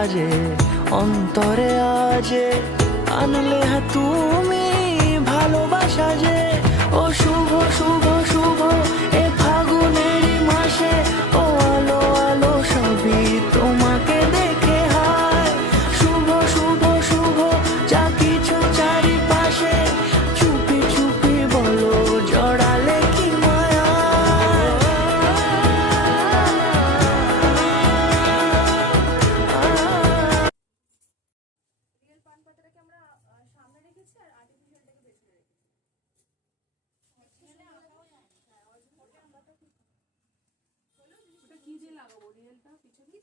সাজে অন্তরে আজে আনলে তুমি ভালোবাসা যে। ও শুভ শুভ শুভ এ ফাগুনেরই মাসে, ও আলো আলো সবই তোমাকে দেখে হায়। শুভ শুভ শুভ যা কিছু চারিপাশে, চুপি চুপি বলো জড়ালে কি মায়া। রিয়েল পান পাতাটাকে আমরা সামনে রেখেছি আর আর্টিফিশিয়ালটাকে পেছনে রেখেছি। ওটা কি দিয়ে লাগাবো রিয়েলটা পিছনে?